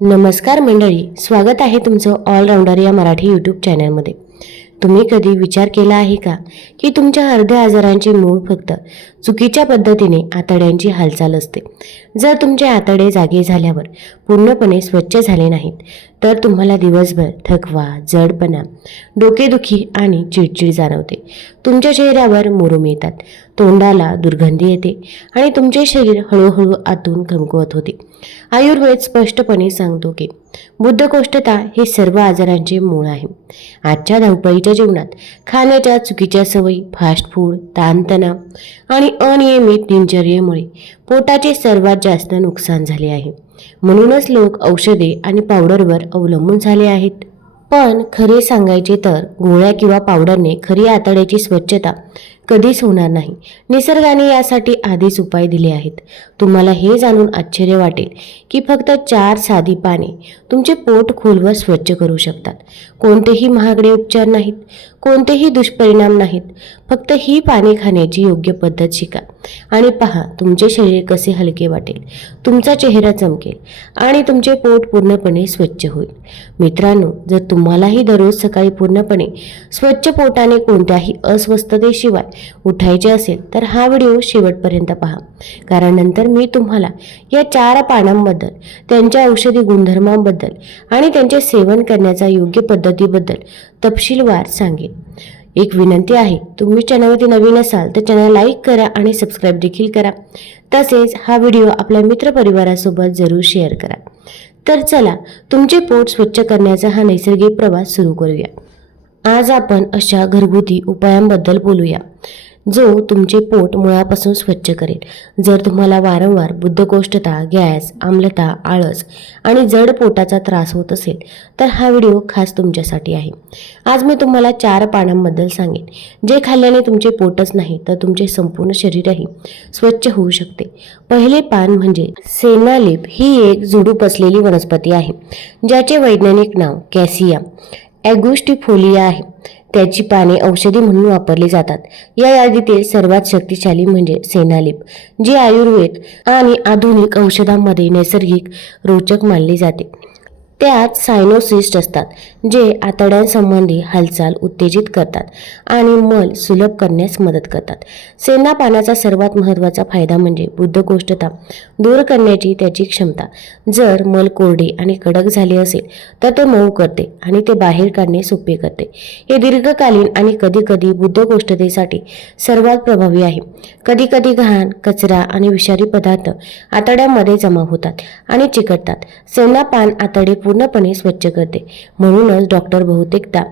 नमस्कार मंडळी स्वागत आहे तुमचं ऑलराऊंडर या मराठी यूट्यूब चॅनलमध्ये तुम्ही कधी विचार केला आहे का? की तुमच्या अर्ध्या आजारांची मूळ फक्त चुकीच्या पद्धतीने आतड्यांची हालचाल असते. जर तुमचे आतडे जागे झाल्यावर पूर्णपणे स्वच्छ झाले नाहीत तर तुम्हाला दिवसभर थकवा जडपणा डोकेदुखी आणि चिडचिड जाणवते. तुमच्या चेहऱ्यावर मुरूम येतात. तोंडाला दुर्गंधी येते आणि तुमचे शरीर हळूहळू आतून कमकुवत होते. आयुर्वेद स्पष्टपणे सांगतो की बुद्धकोष्ठता हे सर्व आजारांचे मूळ आहे. आजच्या धावपळीच्या जीवनात खाण्याच्या चुकीच्या सवयी फास्ट फूड ताणतणाव आणि अनियमित दिनचर्येमुळे पोटाचे सर्वात जास्त नुकसान झाले आहे. म्हणूनच लोक औषधे आणि पावडरवर अवलंबून झाले आहेत. पण खरे सांगायचे तर गोळ्या किंवा पावडरने खरी आतड्याची स्वच्छता कधीच होणार नाही. निसर्गाने यासाठी आधीच उपाय दिले आहेत. तुम्हाला हे जाणून आश्चर्य वाटेल की फक्त चार साधी पाने तुमचे पोट खोलवर स्वच्छ करू शकतात. कोणतेही महागडे उपचार नाहीत. कोणतेही दुष्परिणाम नाहीत. फक्त ही पाने खाण्याची योग्य पद्धत शिका. आणि पहा तुमचे शरीर कसे हलके वाटेल. तुमचा चेहरा चमकेल आणि तुमचे पोट पूर्णपणे स्वच्छ होईल. मित्रांनो जर तुम्हालाही दररोज सकाळी पूर्णपणे स्वच्छ पोटाने कोणत्याही अस्वस्थतेशिवाय उठायचे असेल तर हा व्हिडिओ शेवटपर्यंत पहा. कारण नंतर मी तुम्हाला या चार पानांबद्दल त्यांच्या औषधी गुणधर्मांबद्दल आणि त्यांचे सेवन करण्याच्या योग्य पद्धतीबद्दल तपशीलवार सांगेन. एक विनंती आहे तुम्ही चॅनलवरती नवीन असाल तर चॅनल लाईक करा आणि सबस्क्राईब देखील करा. तसेच हा व्हिडिओ आपल्या मित्रपरिवारासोबत जरूर शेअर करा. तर चला तुमचे पोट स्वच्छ करण्याचा हा नैसर्गिक प्रवास सुरू करूया. आज आपण अशा घरगुती उपायांबद्दल बोलूया जो तुमचे पोट मुळापासून स्वच्छ करेल. जर तुम्हाला वारंवार बुद्धकोष्ठता गॅस आम्लता आळस आणि जड पोटाचा त्रास होत असेल तर हा व्हिडिओ खास तुमच्यासाठी आहे. आज मी तुम्हाला चार पानांबद्दल सांगेन. जे खाल्ल्याने तुमचे पोटच नाही तर तुमचे संपूर्ण शरीरही स्वच्छ होऊ शकते. पहिले पान म्हणजे सेनालिप ही एक झुडूप असलेली वनस्पती आहे ज्याचे वैज्ञानिक नाव कॅसिया. ॲगुस्टिफोलिया आहे. त्याची पाने औषधी म्हणून वापरली जातात. या यादीतील सर्वात शक्तिशाली म्हणजे सेनालिप जी आयुर्वेद आणि आधुनिक औषधांमध्ये नैसर्गिक रोचक मानली जाते. त्यात सायनोसिस्ट असतात जे आतड्यांसंबंधी हालचाल उत्तेजित करतात आणि मल सुलभ करण्यास मदत करतात. सेना पानाचा सर्वात महत्त्वाचा फायदा म्हणजे बुद्धकोष्ठता दूर करण्याची त्याची क्षमता. जर मल कोरडे आणि कडक झाले असेल तर ते मऊ करते आणि ते बाहेर काढणे सोपे करते. हे दीर्घकालीन आणि कधीकधी बुद्धकोष्ठतेसाठी सर्वात प्रभावी आहे. कधीकधी घाण कचरा आणि विषारी पदार्थ आतड्यामध्ये जमा होतात आणि चिकटतात. सेना पान आतडे पूर्णपणे स्वच्छ करते. म्हणूनच डॉक्टर बहुतेकदा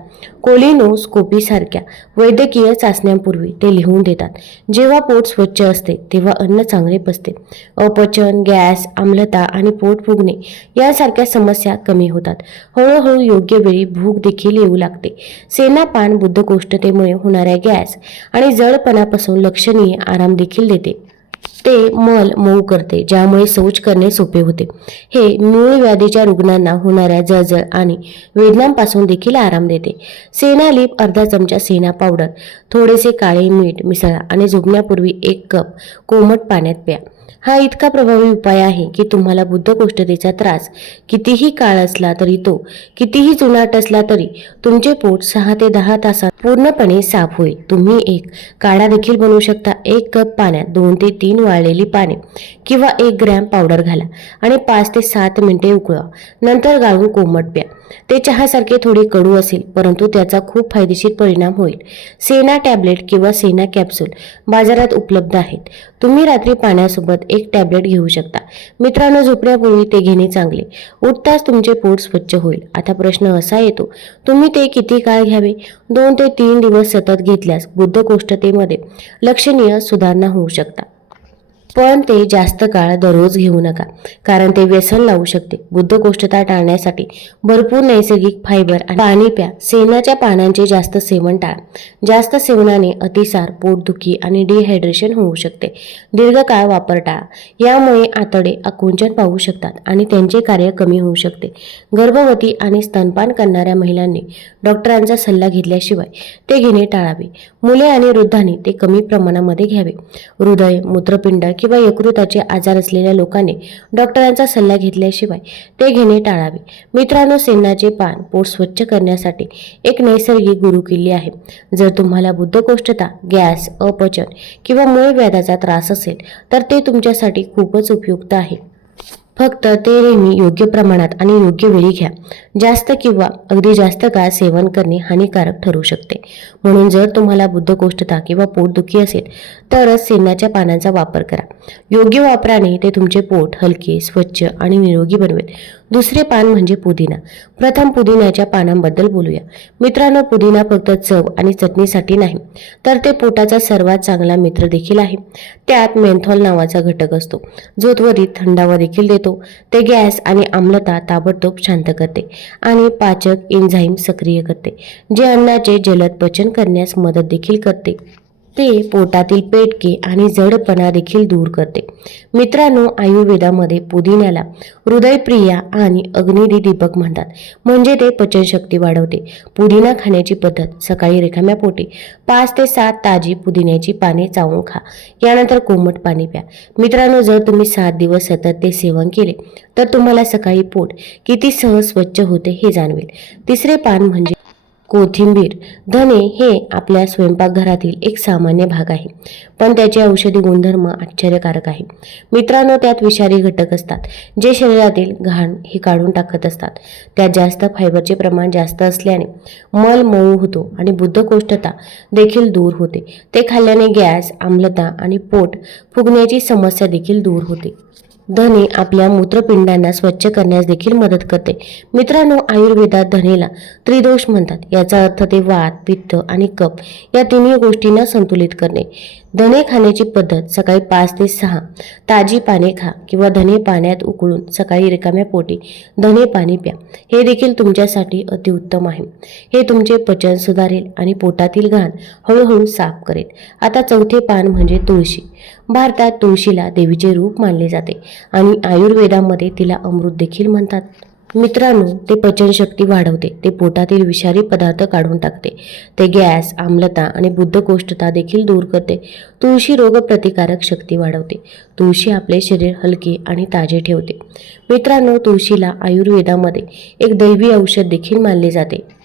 कोलिनोस्कोपीसारख्या वैद्यकीय चाचण्यांपूर्वी ते लिहून देतात. जेव्हा पोट स्वच्छ असते तेव्हा अन्न चांगले पचते. अपचन गॅस आम्लता आणि पोट फुगणे यासारख्या समस्या कमी होतात. हळूहळू योग्य वेळी भूक देखील येऊ लागते. सेनापान बुद्धकोष्ठतेमुळे होणाऱ्या गॅस आणि जडपणापासून लक्षणीय आराम देखील देते. ते मल मऊ करते ज्यामुळे शौच करणे सोपे होते. हे मूळ व्याधीच्या रुग्णांना होणाऱ्या जळजळ आणि वेदनांपासून देखील आराम देते. सेना लीप अर्धा चमचा सेना पावडर थोडेसे काळे मीठ मिसळा आणि झोपण्यापूर्वी एक कप कोमट पाण्यात प्या. हा इतका प्रभावी उपाय आहे की तुम्हाला बुद्धकोष्ठतेचा त्रास कितीही काळ असला तरी तो कितीही जुनाट असला तरी तुमचे पोट सहा ते दहा तासात पूर्णपणे साफ होईल. तुम्ही एक काढा देखील बनवू शकता. एक कप पाण्यात दोन ते तीन वाळलेली पाने किंवा एक ग्रॅम पावडर घाला आणि पाच ते सात मिनिटे उकळवा नंतर गाळून कोमट प्या. ते चहासारखे थोडे कडू असेल परंतु त्याचा खूप फायदेशीर परिणाम होईल. सेना टॅबलेट किंवा सेना कॅप्सूल बाजारात उपलब्ध आहेत. तुम्ही रात्री पाण्यासोबत एक टॅबलेट घेऊ शकता. मित्रांनो झोपण्यापूर्वी ते घेणे चांगले. उठताच तुमचे पोट स्वच्छ होईल. आता प्रश्न असा येतो तुम्ही ते किती काळ घ्यावे? दोन ते तीन दिवस सतत घेतल्यास बुद्धकोष्ठतेमध्ये लक्षणीय सुधारणा होऊ शकता पण ते जास्त काळ दररोज घेऊ नका कारण ते व्यसन लावू शकते. बुद्धकोष्ठता टाळण्यासाठी भरपूर नैसर्गिक फायबर आणि पाणी प्या. सेनाच्या पानांचे जास्त सेवन टाळा. जास्त सेवनाने अतिसार पोटदुखी आणि डिहायड्रेशन होऊ शकते. दीर्घकाळ वापर टाळा. यामुळे आतडे आकुंचन पाहू शकतात आणि त्यांचे कार्य कमी होऊ शकते. गर्भवती आणि स्तनपान करणाऱ्या महिलांनी डॉक्टरांचा सल्ला घेतल्याशिवाय ते घेणे टाळावे. मुले आणि वृद्धांनी ते कमी प्रमाणामध्ये घ्यावे. हृदय मूत्रपिंड किंवा किंवा यकृताचे आजार असलेल्या लोकांनी डॉक्टरांचा सल्ला घेतल्याशिवाय ते घेणे टाळावे. मित्रांनो सेनाचे पान पोट स्वच्छ करण्यासाठी एक नैसर्गिक गुरुकिल्ली आहे. जर तुम्हाला बुद्धकोष्ठता गॅस अपचन किंवा मूळ व्याधाचा त्रास असेल तर ते तुमच्यासाठी खूपच उपयुक्त आहे. फक्त ते रेमी योग्य प्रमाणात आणि योग्य वेळी घ्या. जास्त किंवा अगदी जास्त काळ सेवन करणे हानिकारक ठरू शकते. म्हणून जर तुम्हाला बुद्धकोष्ठता किंवा पोटदुखी असेल तरच सेनाच्या पानांचा वापर करा. योग्य वापराने ते तुमचे पोट हलके स्वच्छ आणि निरोगी बनवेल. दुसरे पान म्हणजे पुदिना. प्रथम पुदिन्याच्या पानांबद्दल बोलूया. मित्रांनो पुदिना फक्त चव आणि चटणीसाठी नाही तर ते पोटाचा सर्वात चांगला मित्र देखील आहे. त्यात मेंथॉल नावाचा घटक असतो जो त्वरित थंडावा देखील देतो. ते गॅस आणि आम्लता ताबडतोब शांत करते आणि पाचक एन्झाईम सक्रिय करते जे अन्नाचे जलद पचन करण्यास मदत देखील करते. ते पोटातील पेटके आणि जडपणा देखील दूर करते. मित्रांनो आयुर्वेदामध्ये पुदिन्याला हृदयप्रिया आणि अग्निदी दीपक म्हणतात. म्हणजे ते पचनशक्ती वाढवते. पुदिना खाण्याची पद्धत सकाळी रिकाम्या पोटी पाच ते सात ताजी पुदिन्याची पाने चावून खा. यानंतर कोमट पाणी प्या. मित्रांनो जर तुम्ही सात दिवस सतत ते सेवन केले तर तुम्हाला सकाळी पोट किती सहज स्वच्छ होते हे जाणवेल. तिसरे पान म्हणजे कोथिंबीर धने हे आपल्या स्वयंपाकघरातील एक सामान्य भाग आहे. पण त्याचे औषधी गुणधर्म आश्चर्यकारक आहे. मित्रांनो त्यात विषारी घटक असतात जे शरीरातील घाण हे काढून टाकत असतात. त्यात जास्त फायबरचे प्रमाण जास्त असल्याने मल मऊ होतो आणि बुद्धकोष्ठता देखील दूर होते. ते खाल्ल्याने गॅस आम्लता आणि पोट फुगण्याची समस्या देखील दूर होते. धने आपल्या मूत्रपिंडांना स्वच्छ करण्यास देखील मदत करते. मित्रांनो आयुर्वेदात धनेला त्रिदोष म्हणतात. याचा अर्थ ते वात पित्त आणि कप या तिन्ही गोष्टींना संतुलित करणे. धने खाण्याची पद्धत सकाळी पाच ते सहा. ताजी पाने खा किंवा धने पाण्यात उकळून सकाळी रिकाम्या पोटी धने पाणी प्या. हे देखील तुमच्यासाठी अतिउत्तम आहे. हे तुमचे पचन सुधारेल आणि पोटातील घाण हळूहळू साफ करेल. आता चौथे पान म्हणजे तुळशी. भारतात तुळशीला देवीचे रूप मानले जाते आणि आयुर्वेदामध्ये तिला अमृत देखील म्हणतात. मित्रांनो ते पचनशक्ती वाढवते. ते पोटातील विषारी पदार्थ काढून टाकते. ते गॅस आम्लता आणि बुद्धकोष्ठता देखील दूर करते. तुळशी रोगप्रतिकारक शक्ती वाढवते. तुळशी आपले शरीर हलके आणि ताजे ठेवते. मित्रांनो तुळशीला आयुर्वेदामध्ये एक दैवी औषध देखील मानले जाते.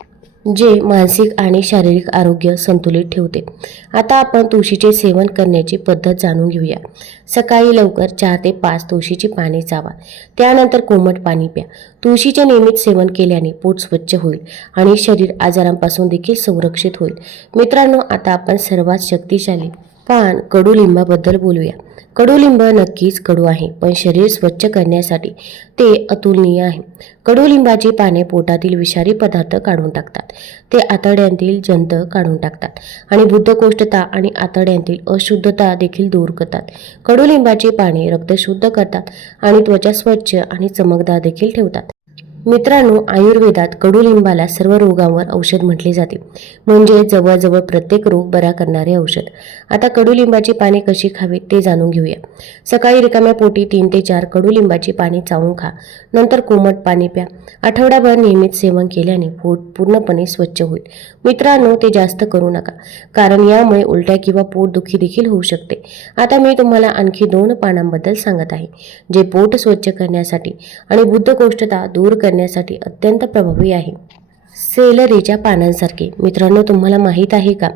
जे मानसिक आणि शारीरिक आरोग्य संतुलित ठेवते. आता आपण तुळशीचे सेवन करण्याची पद्धत जाणून घेऊया. सकाळी लवकर चार ते पाच तुळशीची पाने चावा. त्यानंतर कोमट पाणी प्या. तुळशीचे नियमित सेवन केल्याने पोट स्वच्छ होईल आणि शरीर आजारांपासून देखील संरक्षित होईल. मित्रांनो आता आपण सर्वात शक्तिशाली पान कडुलिंबाबद्दल बोलूया. कडुलिंब नक्कीच कडू आहे पण शरीर स्वच्छ करण्यासाठी ते अतुलनीय आहे. कडुलिंबाची पाने पोटातील विषारी पदार्थ काढून टाकतात. ते आतड्यांतील जंत काढून टाकतात आणि बुद्धकोष्ठता आणि आतड्यांतील अशुद्धता देखील दूर करतात. कडुलिंबाची पाने रक्त शुद्ध करतात आणि त्वचा स्वच्छ आणि चमकदार देखील ठेवतात. मित्रांनो आयुर्वेदात कडुलिंबाला सर्व रोगांवर औषध म्हटले जाते. म्हणजे जवळजवळ प्रत्येक रोग बरा करणारे औषध. आता कडुलिंबाची पाने कशी खावीत ते जाणून घेऊया. सकाळी रिकाम्या पोटी तीन ते चार कडुलिंबाची पाने चावून खा. नंतर कोमट पाणी प्या. आठवडाभर नियमित सेवन केल्याने पोट पूर्णपणे स्वच्छ होईल. मित्रांनो ते जास्त करू नका. कारण यामुळे उलट्या किंवा पोटदुखी देखील होऊ शकते. आता मी तुम्हाला आणखी दोन पानांबद्दल सांगत आहे. जे पोट स्वच्छ करण्यासाठी आणि बुद्धकोष्ठता दूर करण्यासाठी अत्यंत प्रभावी आहे. सेलरीच्या पानांसारखे. मित्रांनो तुम्हाला माहीत आहे का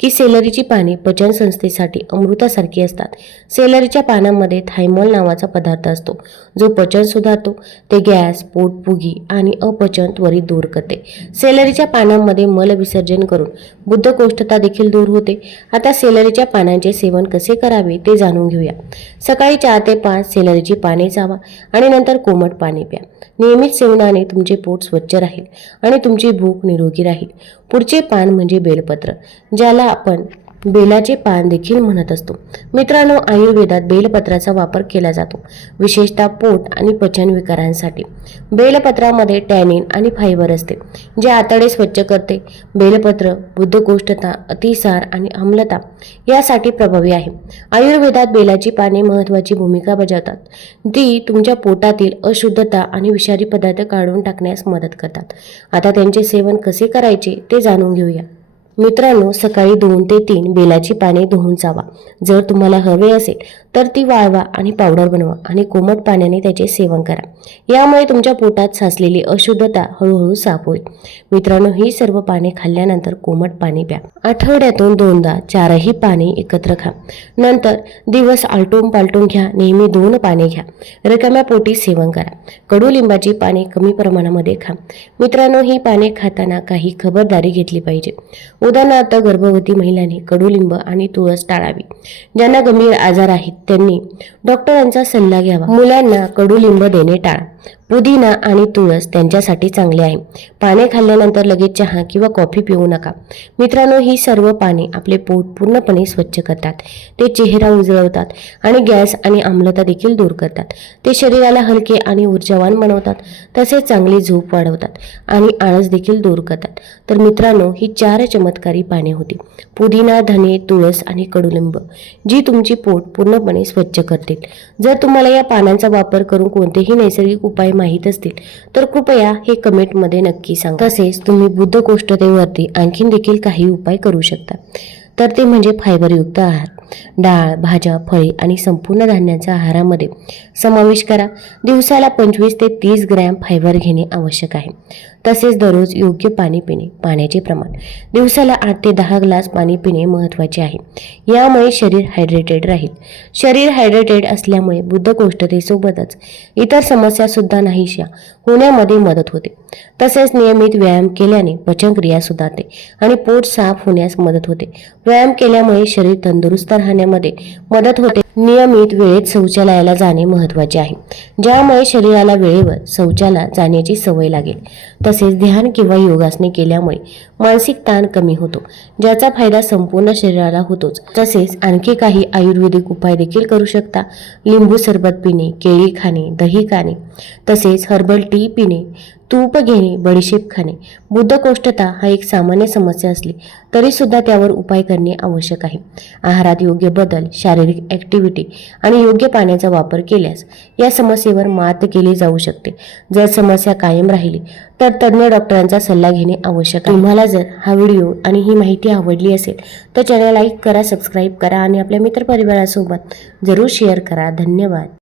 की सेलरीची पाने पचन संस्थेसाठी अमृतासारखी असतात. सेलरीच्या पानांमध्ये थायमॉल नावाचा पदार्थ असतो. जो पचन सुधारतो ते गॅस पोटफुगी आणि अपचन त्वरित दूर करते. सेलरीच्या पानांमध्ये मल विसर्जन करून बुद्धकोष्ठता देखील दूर होते. आता सेलरीच्या पानांचे सेवन कसे करावे ते जाणून घेऊया. सकाळी चार ते पाच सेलरीची पाने चावा आणि नंतर कोमट पाणी प्या. नियमित सेवनाने तुमचे पोट स्वच्छ राहील आणि तुमची भूक निरोगी राहील. पुढचे पान म्हणजे बेलपत्र ज्याला आपण बेलाचे पान देखील म्हणत असतो. मित्रांनो आयुर्वेदात बेलपत्राचा वापर केला जातो. विशेषतः पोट आणि पचन विकारांसाठी. बेलपत्रामध्ये टॅनिन आणि फायबर असते जे आतडे स्वच्छ करते. बेलपत्र बुद्धकोष्ठता अतिसार आणि आम्लता यासाठी प्रभावी आहे. आयुर्वेदात बेलाची पाने महत्त्वाची भूमिका बजावतात. ती तुमच्या पोटातील अशुद्धता आणि विषारी पदार्थ काढून टाकण्यास मदत करतात. आता त्यांचे सेवन कसे करायचे ते जाणून घेऊया. मित्रांनो सकाळी दोन ते तीन बेलाची पाने धुवून चावा जर तुम्हाला हवे असेल तर ती वाळवा आणि पावडर बनवा आणि कोमट पाण्याने त्याचे सेवन करा. यामुळे तुमच्या पोटात साचलेली अशुद्धता हळूहळू साफ होईल. मित्रांनो ही सर्व पाने खाल्ल्यानंतर कोमट पाणी प्या. आठवड्यातून दोनदा चारही पाने एकत्र खा. नंतर दिवस आलटून पालटून घ्या नेहमी दोन पाने घ्या. रिकाम्या पोटी सेवन करा. कडुलिंबाची पाने कमी प्रमाणामध्ये खा. मित्रांनो ही पाने खाताना काही खबरदारी घेतली पाहिजे. उदाहरणार्थ गर्भवती महिलांनी कडुलिंब आणि तुळस टाळावी. ज्यांना गंभीर आजार आहेत त्यांनी डॉक्टरांचा सल्ला घ्यावा. मुलांना कडुलिंब देणे टाळा. पुदिना आणि तुळस त्यांच्यासाठी चांगले आहे. पाने खाल्ल्यानंतर लगेच चहा किंवा कॉफी पिऊ नका. मित्रांनो ही सर्व पाने आपले पोट पूर्णपणे स्वच्छ करतात. ते चेहरा उजळवतात आणि गॅस आणि आम्लता देखील दूर करतात. ते शरीराला हलके आणि ऊर्जावान बनवतात. तसेच चांगली झोप वाढवतात आणि आळस देखील दूर करतात. तर मित्रांनो ही चार चमत्कारी पाने होती. पुदिना धने तुळस आणि कडुलिंब जी तुमची पोट पूर्णपणे स्वच्छ करतील. जर तुम्हाला या पानांचा वापर करून कोणतेही नैसर्गिक उपाय माहीत असतील. तर कृपया हे कमेंटमध्ये नक्की सांगा. तसेच तुम्ही बुद्धकोष्ठतेवरती आणखीन देखील काही उपाय करू शकता. तर ते म्हणजे फायबरयुक्त आहार. डाळ भाज्या फळे आणि संपूर्ण धान्यांच्या आहारामध्ये समावेश करा. दिवसाला पंचवीस ते तीस ग्रॅम फायबर घेणे आवश्यक आहे. तसेच दररोज योग्य पाणी पिणे पाण्याचे प्रमाण. दिवसाला आठ ते दहा ग्लास पाणी पिणे महत्त्वाचे आहे. यामुळे शरीर हायड्रेटेड राहील. शरीर हायड्रेटेड असल्यामुळे बुद्धकोष्ठतेसोबतच इतर समस्यासुद्धा नाहीशा होण्यामध्ये मदत होते. तसेच नियमित व्यायाम केल्याने पचनक्रिया सुधारते आणि पोट साफ होण्यास मदत होते. व्यायाम केल्यामुळे शरीर तंदुरुस्त राहण्यामध्ये मदत होते. नियमित वेळेत शौचालयाला जाणे महत्त्वाचे आहे. ज्यामुळे शरीराला वेळेवर शौचाला जाण्याची सवय लागेल. तसेच ध्यान किंवा योगासने केल्यामुळे मानसिक ताण कमी होतो ज्याचा फायदा संपूर्ण शरीराला होतोच. तसेच आणखी काही आयुर्वेदिक उपाय देखील करू शकता. लिंबू सरबत पिणे केळी खाणे दही खाणे. तसेच हर्बल टी पिणे. तूप घेणे बडीशेप खाणे बुद्धकोष्ठता हा एक सामान्य समस्या असली तरीसुद्धा त्यावर उपाय करणे आवश्यक आहे. आहारात योग्य बदल शारीरिक ॲक्टिव्हिटी आणि योग्य पाण्याचा वापर केल्यास या समस्येवर मात केली जाऊ शकते. जर समस्या कायम राहिली तर तज्ज्ञ डॉक्टरांचा सल्ला घेणे आवश्यक आहे. तुम्हाला जर हा व्हिडिओ आणि ही माहिती आवडली असेल तर चॅनल लाईक करा सबस्क्राईब करा आणि आपल्या मित्रपरिवारासोबत जरूर शेअर करा. धन्यवाद.